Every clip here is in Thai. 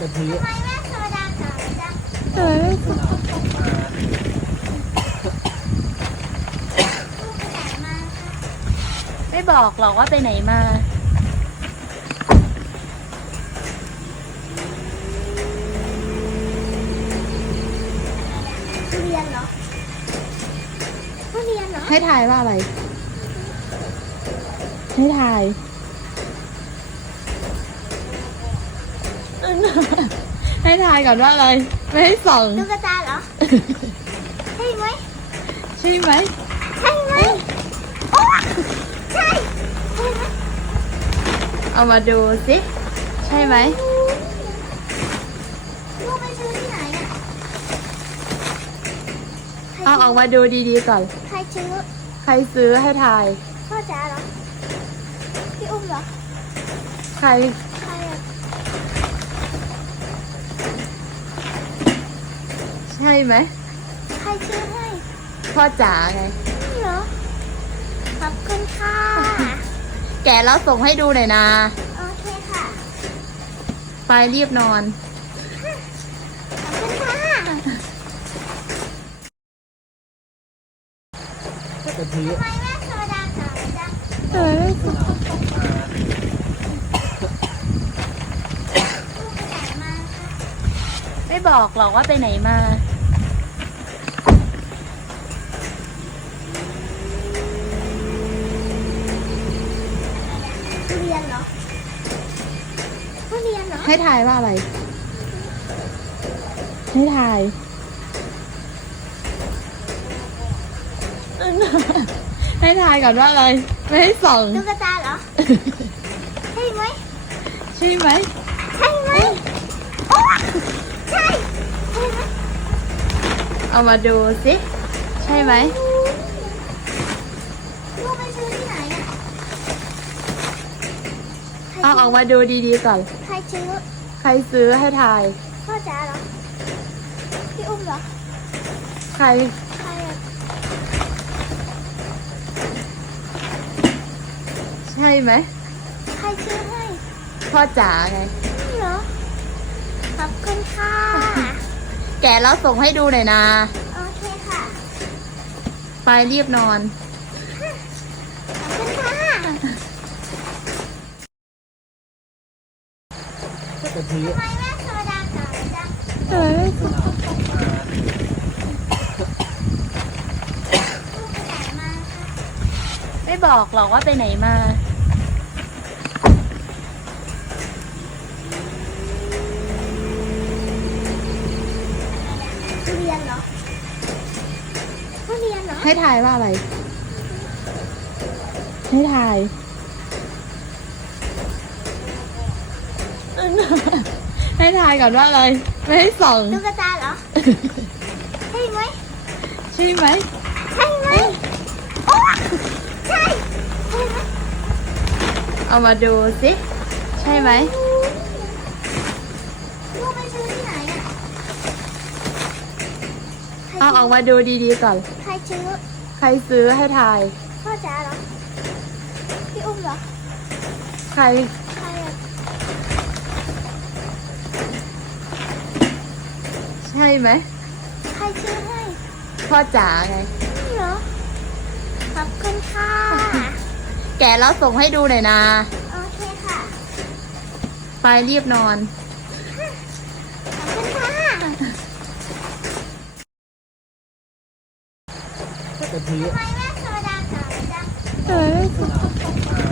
กะทิทำไมแม่โซดาขาวจังเออมะนาวออกมาลูกไปไหนมาคะไม่บอกหรอกว่าไปไหนมา ทุเรียนเหรอทุเรียนเหรอ ให้ทายว่าอะไร ให้ทาย ให้ทายก่อนว่าอะไร ไม่ให้ส่องตุ๊กตาเหรอ ใช่ไหม ใช่ไหม ใช่ไหมโอ้ใช่ใช่ไหมเอามาดูสิ ใช่ไหมลูกไปซื้อที่ไหนอะใครเอาออกมาดูดีๆก่อน ใครซื้อ ใครซื้อให้ทาย พ่อจ๋าเหรอ พี่อุ้มเหรอ ใคร ใครอะ ใช่ไหม ใครซื้อให้พ่อจ๋าไง นี่เหรอ ขอบคุณค่ะ แกะแล้วส่งให้ดูหน่อยนะ โอเคค่ะ ไปรีบนอน ขอบคุณค่ะกะทิทำไมแม่โซดาขาวจังเออมะนาวออกมาลูกไปไหนมาคะไม่บอกหรอกว่าไปไหนมา ทุเรียนเหรอทุเรียนเหรอ ให้ทายว่าอะไร ให้ทาย ให้ทายก่อนว่าอะไร ไม่ให้ส่องตุ๊กตาเหรอ ใช่ไหม ใช่ไหม ใช่ไหมโอ้ใช่ ใช่ไหม เอามาดูสิ ใช่ไหม ลูกไปซื้อที่ไหนอะใคร เอาออกมาดูดีๆก่อน ใครซื้อใครซื้อให้ทาย พ่อจ๋าเหรอ พี่อุ้มเหรอ ใคร ใครอะใช่ไหม ใครซื้อให้พ่อจ๋าไงนี่เหรอ ขอบคุณค่ะ แกะแล้วส่งให้ดูหน่อยนะ โอเคค่ะ ไปรีบนอน ขอบคุณค่ะ กะทิทำไมแม่โซดาขาวจังเออมะนาวออกมาลูกไปไหนมาคะไม่บอกหรอกว่าไปไหนมา ทุเรียนเหรอทุเรียนเหรอ ให้ทายว่าอะไร ให้ทาย ให้ทายก่อนว่าอะไร ไม่ให้ส่อง ตุ๊กตาเหรอ ใช่ไหม ใช่ไหม ใช่ไหมโอ้ใช่ใช่ไหมเอามาดูสิ ใช่ไหมลูกไปซื้อที่ไหนอะใครเอาออกมาดูดีๆก่อน ใครซื้อ ใครซื้อให้ทาย พ่อจ๋าเหรอ พี่อุ้มเหรอ ใคร ใครอะใช่ไหม ใครซื้อให้พ่อจ๋าไงนี่เหรอ ขอบคุณค่ะ แกะแล้วส่งให้ดูหน่อยนะ โอเคค่ะ ไปรีบนอน ขอบคุณค่ะกะทิทำไมแม่โซดาขาวจังเออมะนาวออกมา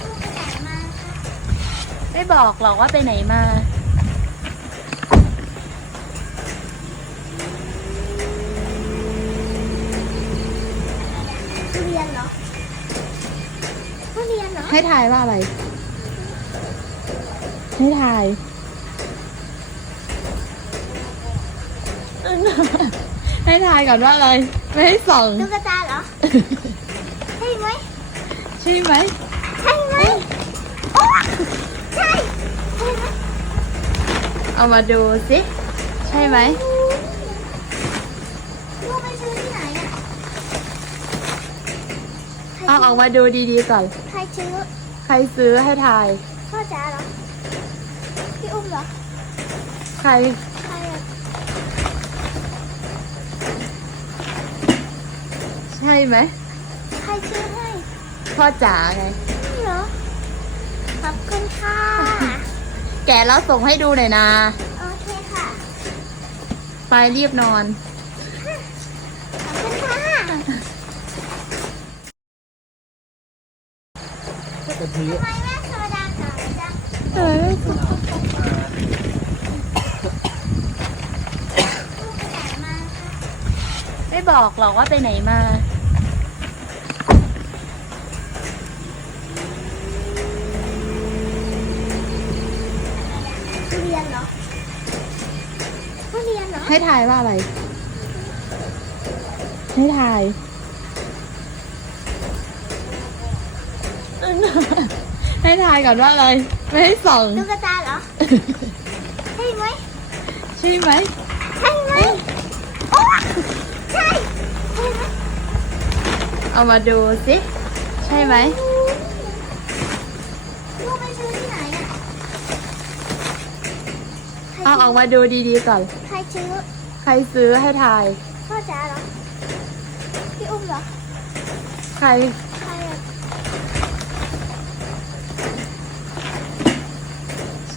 ลูกไปไหนมาคะไม่บอกหรอกว่าไปไหนมา ให้ทายว่าอะไร ให้ทาย ให้ทายก่อนว่าอะไร ไม่ให้ส่องตุ๊กตาเหรอ ใช่ไหม ใช่ไหม ใช่ไหมโอ้ใช่ใช่ไหมเอามาดูสิ ใช่ไหมลูกไปซื้อที่ไหนอะใครเอาออกมาดูดีๆก่อน ใคร ซื้อใครซื้อให้ทายพพ่อจ๋าเหรอ พี่อุ้มเหรอ ใคร ใครอะใช่ไหม ใครซื้อให้พ่อจ๋าไง นี่เหรอ ขอบคุณค่ะ แกะแล้วส่งให้ดูหน่อยนะ โอเคค่ะ ไปรีบนอน ขอบคุณค่ะ กะทิทำไมแม่โซดาขาวจังเอ้ยมะนาวออกมาลูกไปไหนมาคะไม่บอกหรอกว่าไปไหนมาทุเรียนเหรอทุเรียนเหรอ ให้ทายว่าอะไร ให้ทาย ให้ทายก่อนว่าอะไร ไม่ให้ส่องตุ๊กตาเหรอ ใช่ไหมใช่ไหมใช่ไหมโอ้ใช่ใช่ไหมเอามาดูสิใช่ไหมลูกไปซื้อที่ไหนอะใครเอาออกมาดูดีๆก่อน ใครซื้อใครซื้อให้ทายพ่อจ๋าเหรอพี่อุ้มเหรอใคร ใครอะ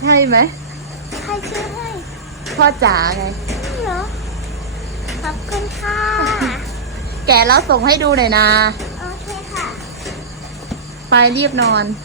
ใช่ไหม ใครซื้อให้พ่อจ๋าไงนี่เหรอ ขอบคุณค่ะ แกะแล้วส่งให้ดูหน่อยนะ โอเคค่ะ ไปรีบนอนข